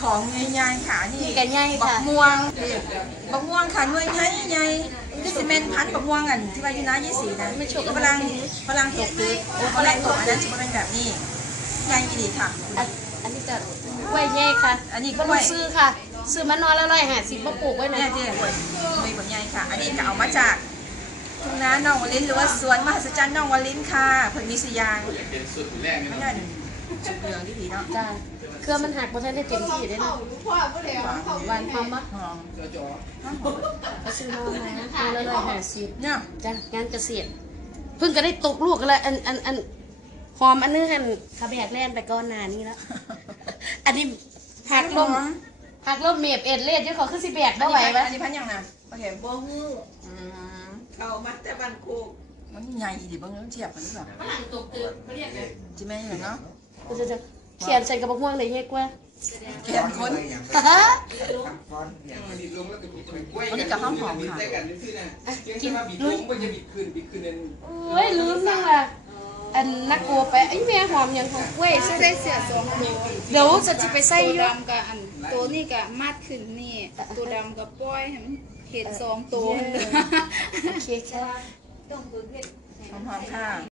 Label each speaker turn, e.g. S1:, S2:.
S1: ของใหญ่ๆค่ะนี่
S2: กันใหญ่
S1: บั
S2: ค่ะ
S1: กม่วงบักม่วงค่ะหน่วยใหญ่ที่ซีเมนพันบักม่วงอันที่ว่าอยู่นะยี่สีนะฝรั่งตกตึกฝรั่งตกอันนั้นจะเป็นแบบนี้ใหญ่ดีค่ะ
S2: อันนี้จะกล้วยใหญ่ค่ะ
S1: อันนี้ก
S2: ก็
S1: ล้วย
S2: ซื้อค่ะซื้อมานอนแล้ว150มาปลูกไว้นะ
S1: เนี่ยที่กล้วยบักใหญ่ค่ะ อันนี้ก็เอามาจากทุ่งนาหนองวลินหรือว่าสวนมหัศจรรย์หนองวลินค่ะเพิ่นมีสุยางมันนั่นชุบเหลืองที่ผีเนาะ
S2: จ้าเครือมันหักเพราะฉะนั้นได้เต็มที่ได้นะหวานหอมมะ
S1: หอม
S2: เอาซื้อมาละ150
S1: เนี่ย
S2: จ้างานเกษตรเพิ่งก็ได้ตกลูกกันแล้วอันหอมอันนึงหันขะแบกแล่นไปก้อนหนานี่แล้วอันนี้หักลมเมียบเอ็ดเลียดเดี๋ยวเขาขึ้นสิแบกได้ไหวไหม
S1: อันนี้พันยังนะโอเค
S3: บ่ฮู้เขามาแต่บ้านโคก
S1: มันใหญ่ดิบางเทียบกันหรือเปล่าจิแม่เนี่ยเนาะ
S2: จะเขียนใส่กระบอกม่วงเลยเฮกว่า
S1: แขนคนวันนี้กับข้าวหอมค่ะ
S2: กินลุยเฮ้ยลืมนั่งล่ะอันนักโกไปไอ้แม่หอมยังของกล้วย
S3: ใส่เสื้อ2ตัว
S2: เดี๋ยวจะไปใส่
S3: ตัว
S2: อยู่
S3: ดำกับอันตัวนี้ก็มัดขึ้นนี่ตัวดำกับปล่อยให้มันเห็ด2ตัว
S2: โอเคค่ะ
S1: หอมๆค่ะ